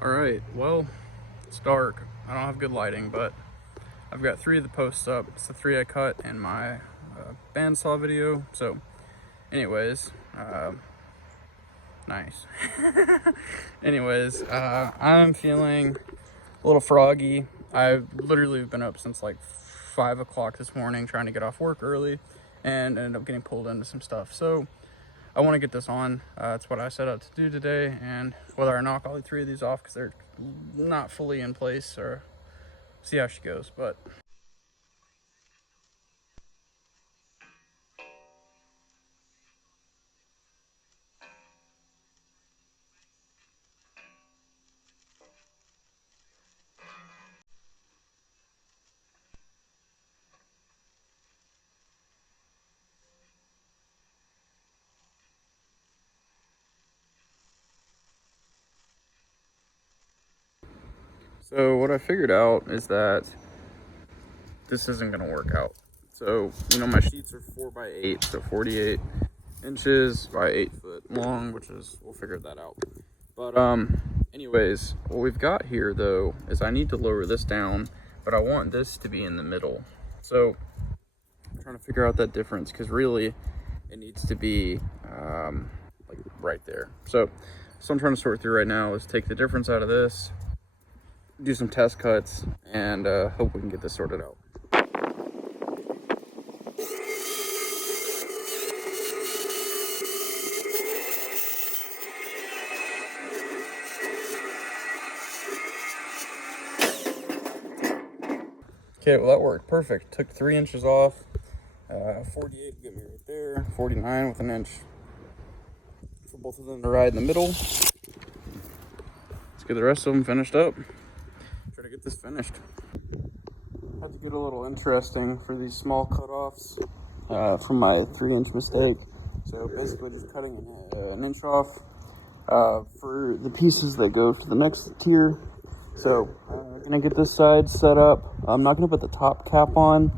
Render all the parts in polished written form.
All right, well, it's dark. I don't have good lighting, but I've got 3 of the posts up. It's the 3 I cut in my bandsaw video. So anyways, nice. I'm feeling a little froggy. I've literally been up since like 5 o'clock this morning trying to get off work early and ended up getting pulled into some stuff. So I want to get this on. That's what I set out to do today, and whether I knock all 3 of these off because they're not fully in place, or see how she goes. But so what I figured out is that this isn't going to work out. So, my sheets are 4x8, so 48 inches by 8 foot long, which is, we'll figure that out. But anyways, what we've got here though is I need to lower this down, but I want this to be in the middle. So I'm trying to figure out that difference, because really it needs to be like right there. So I'm trying to sort through right now is take the difference out of this, do some test cuts, and hope we can get this sorted out. Okay, well that worked perfect. Took 3 inches off. 48 to get me right there. 49 with an inch for both of them to ride in the middle. Let's get the rest of them finished up. Try to get this finished. Had to get a little interesting for these small cutoffs from my 3-inch mistake. So basically just cutting an inch off for the pieces that go to the next tier. So gonna get this side set up. I'm not gonna put the top cap on,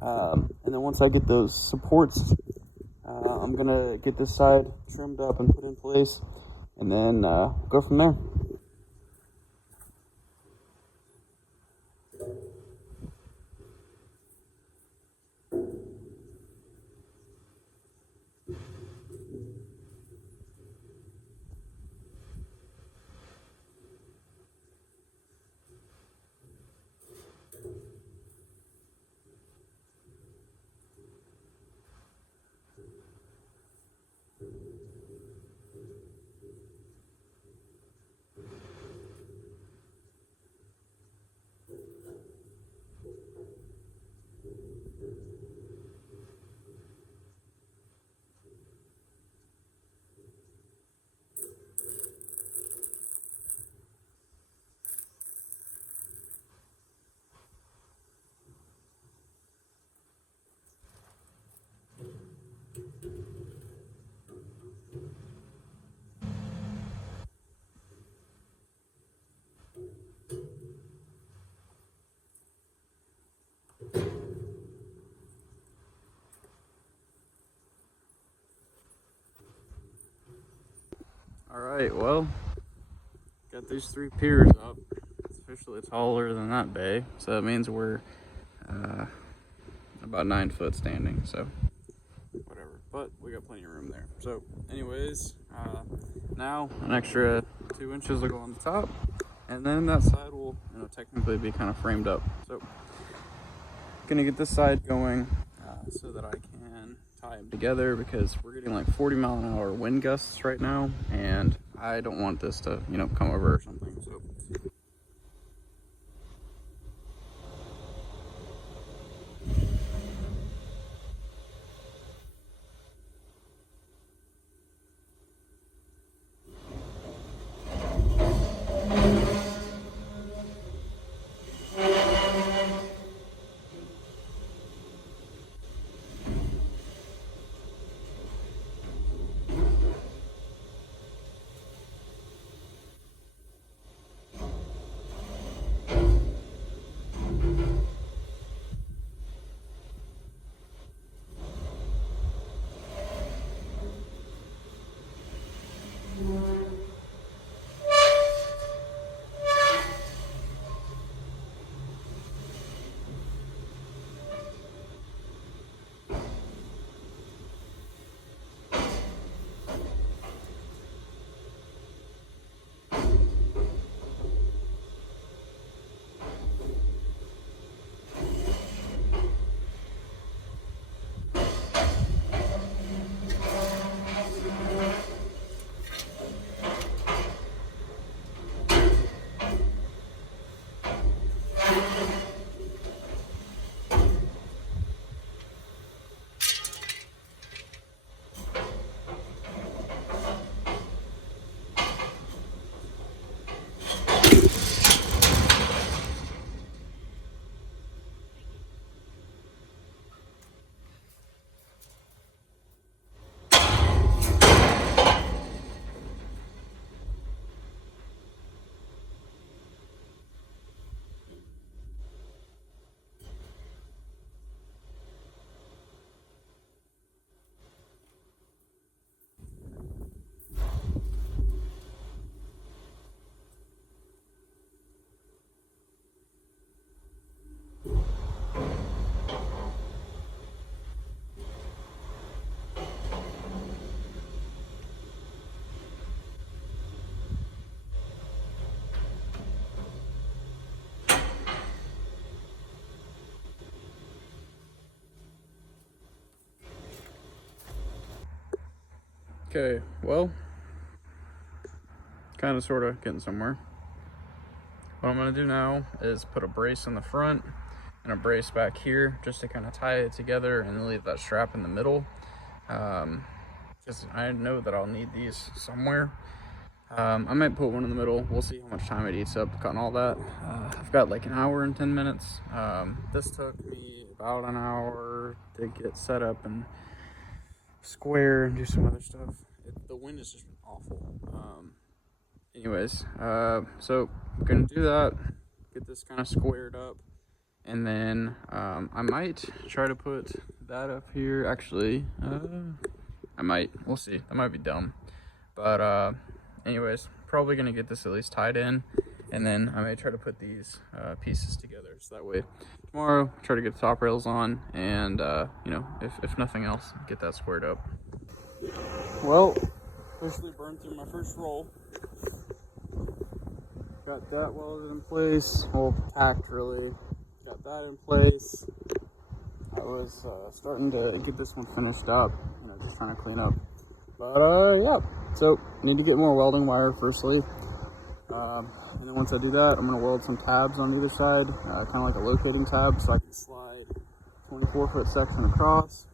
and then once I get those supports, I'm gonna get this side trimmed up and put in place, and then go from there. All right, well, got these 3 piers up. It's officially taller than that bay, so that means we're about 9 foot standing, so whatever, but we got plenty of room there. So anyways, now an extra 2 inches will go on the top, and then that side will technically be kind of framed up. So gonna get this side going so that I can tie them together, because we're getting like 40-mile-an-hour wind gusts right now, and I don't want this to come over or something. So Okay, well, kind of sort of getting somewhere. What I'm going to do now is put a brace in the front and a brace back here just to kind of tie it together and leave that strap in the middle. Because I know that I'll need these somewhere. I might put one in the middle. We'll see how much time it eats up cutting all that. I've got like an hour and 10 minutes. This took me about an hour to get set up and square and do some other stuff. The wind has just been awful. Anyways, so I'm gonna do that, get this kind of squared up, and then I might try to put that up here. Actually, I might. We'll see. That might be dumb, but anyways, probably gonna get this at least tied in, and then I may try to put these pieces together, so that way tomorrow try to get the top rails on, and you know, if nothing else, get that squared up. Well, officially burned through my first roll. Got that welded in place, well, tacked really. Got that in place. I was starting to get this one finished up, you know, just trying to clean up. But yeah, so need to get more welding wire firstly. And then once I do that, I'm gonna weld some tabs on either side, kind of like a locating tab, so I can slide 24-foot section across.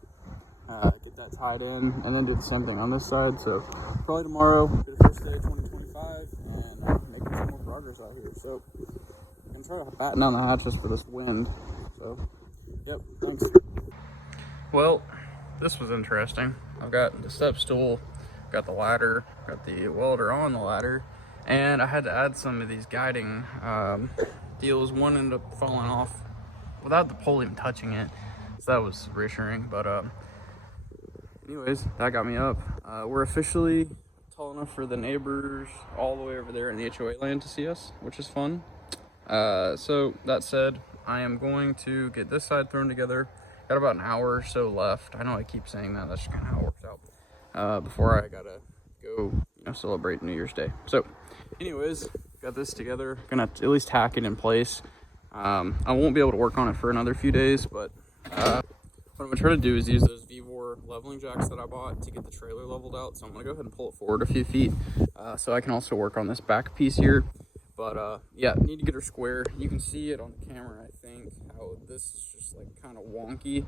Get that tied in, and then do the same thing on this side. So probably tomorrow, do the first day of 2025, and making some more progress out here. So I'm gonna try to batten down the hatches for this wind. So, yep, thanks. Well, this was interesting. I've got the step stool, got the ladder, got the welder on the ladder, and I had to add some of these guiding deals. One ended up falling off without the pole even touching it, so that was reassuring. But anyways, that got me up. We're officially tall enough for the neighbors all the way over there in the HOA land to see us, which is fun. So that said, I am going to get this side thrown together. Got about an hour or so left. I know I keep saying that, that's just kind of how it works out. Before I gotta go, you know, celebrate New Year's Day. So anyways, got this together. Gonna at least tack it in place. I won't be able to work on it for another few days, but what I'm gonna try to do is use those leveling jacks that I bought to get the trailer leveled out. So I'm gonna go ahead and pull it forward a few feet, so I can also work on this back piece here. But yeah, need to get her square. You can see it on the camera, I think, how this is just like kind of wonky,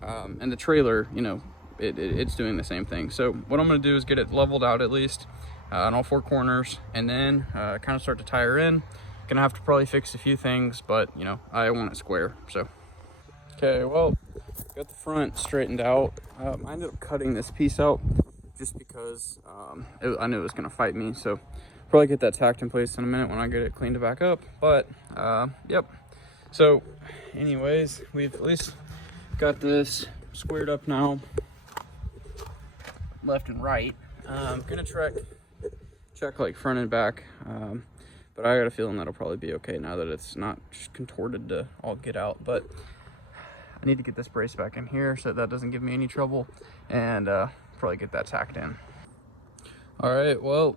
and the trailer, you know, it's doing the same thing. So what I'm gonna do is get it leveled out at least on all four corners, and then kind of start to tie her in. Gonna have to probably fix a few things, but you know, I want it square. So okay, well, got the front straightened out. I ended up cutting this piece out just because I knew it was gonna fight me. So probably get that tacked in place in a minute when I get it cleaned back up. But yep. So anyways, we've at least got this squared up now, left and right. I'm gonna check like front and back. But I got a feeling that'll probably be okay now that it's not just contorted to all get out. But I need to get this brace back in here so that doesn't give me any trouble, and probably get that tacked in. All right, well,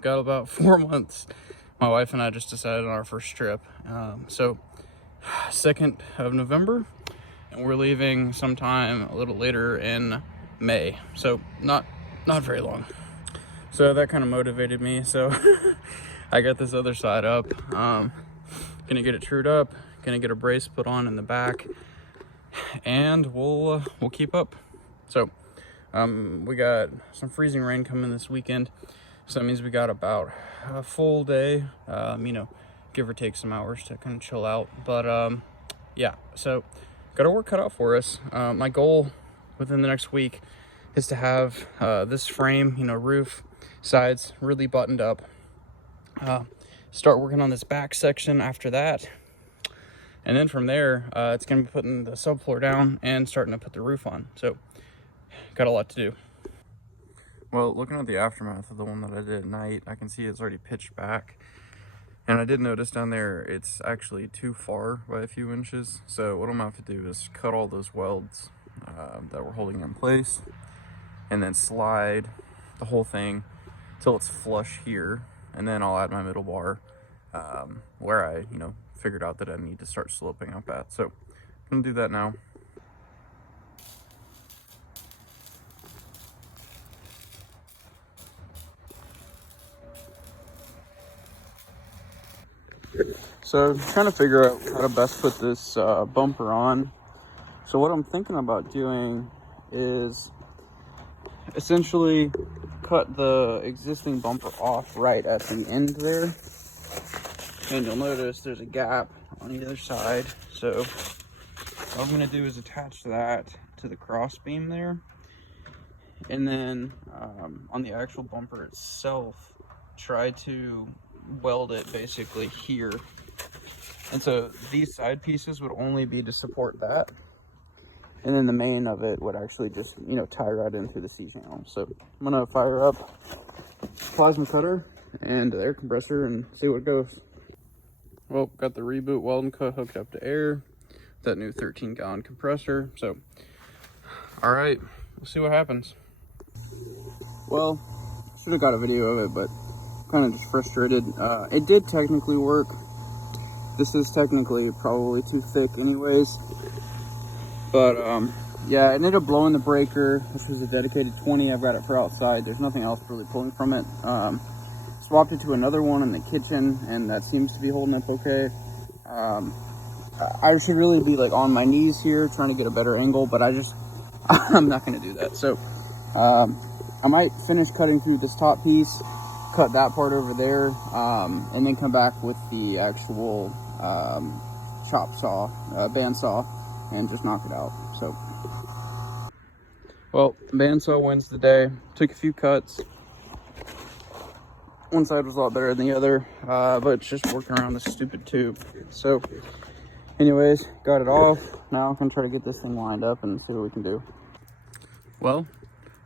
got about 4 months. My wife and I just decided on our first trip. So 2nd of November, and we're leaving sometime a little later in May. So not very long. So that kind of motivated me. So I got this other side up. Gonna get it trued up, gonna get a brace put on in the back, and we'll keep up. So we got some freezing rain coming this weekend, so that means we got about a full day, you know, give or take some hours to kind of chill out. But yeah, so got our work cut out for us. My goal within the next week is to have this frame, you know, roof, sides really buttoned up. Start working on this back section after that. And then from there, it's going to be putting the subfloor down and starting to put the roof on. So, got a lot to do. Well, looking at the aftermath of the one that I did at night, I can see it's already pitched back. And I did notice down there, it's actually too far by a few inches. So what I'm going to have to do is cut all those welds that were holding it in place, and then slide the whole thing till it's flush here. And then I'll add my middle bar where I, you know, figured out that I need to start sloping up at. So I'm gonna do that now. So trying to figure out how to best put this bumper on. So what I'm thinking about doing is essentially cut the existing bumper off right at the end there. And you'll notice there's a gap on either side. So what I'm gonna do is attach that to the cross beam there. And then on the actual bumper itself, try to weld it basically here. And so these side pieces would only be to support that. And then the main of it would actually just, you know, tie right in through the C-channel. So I'm gonna fire up plasma cutter and the air compressor and see what goes. Well, got the reboot welding cut hooked up to air, that new 13-gallon compressor. So, all right, we'll see what happens. Well, should have got a video of it, but kind of just frustrated. It did technically work. This is technically probably too thick anyways. But yeah, it ended up blowing the breaker, which was a dedicated 20. I've got it for outside. There's nothing else really pulling from it. Swapped it to another one in the kitchen, and that seems to be holding up okay. I should really be like on my knees here trying to get a better angle, but I'm not going to do that. So I might finish cutting through this top piece, cut that part over there, and then come back with the actual chop saw, bandsaw, and just knock it out. So, well, bandsaw wins the day. Took a few cuts. One side was a lot better than the other, but it's just working around this stupid tube. So anyways, got it off. Now I'm gonna try to get this thing lined up and see what we can do. Well,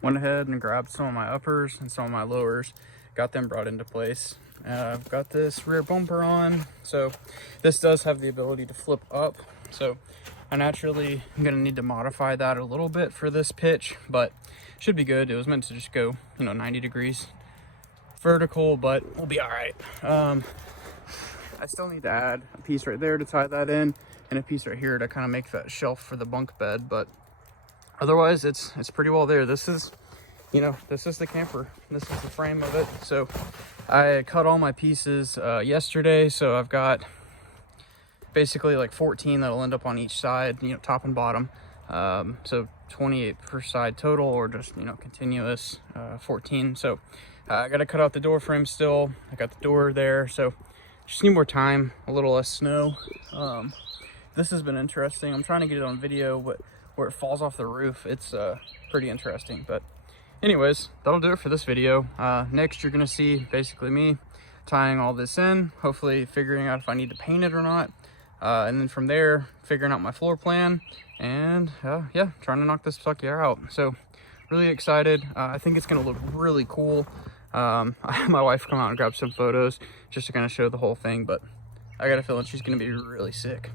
went ahead and grabbed some of my uppers and some of my lowers, got them brought into place. I've got this rear bumper on, so this does have the ability to flip up. So I naturally am gonna need to modify that a little bit for this pitch, but should be good. It was meant to just go, you know, 90 degrees vertical, but we'll be all right. I still need to add a piece right there to tie that in, and a piece right here to kind of make that shelf for the bunk bed, but otherwise it's pretty well there. This is, you know, this is the camper. This is the frame of it. So I cut all my pieces yesterday, so I've got basically like 14 that'll end up on each side, you know, top and bottom. So 28 per side total, or just, you know, continuous 14. So I got to cut out the door frame still. I got the door there, so just need more time, a little less snow. This has been interesting. I'm trying to get it on video, but where it falls off the roof, it's pretty interesting. But anyways, that'll do it for this video. Next, you're gonna see basically me tying all this in, hopefully figuring out if I need to paint it or not. And then from there, figuring out my floor plan, and yeah, trying to knock this sucker out. So really excited. I think it's gonna look really cool. I had my wife come out and grab some photos just to kind of show the whole thing, but I got a feeling she's gonna be really sick.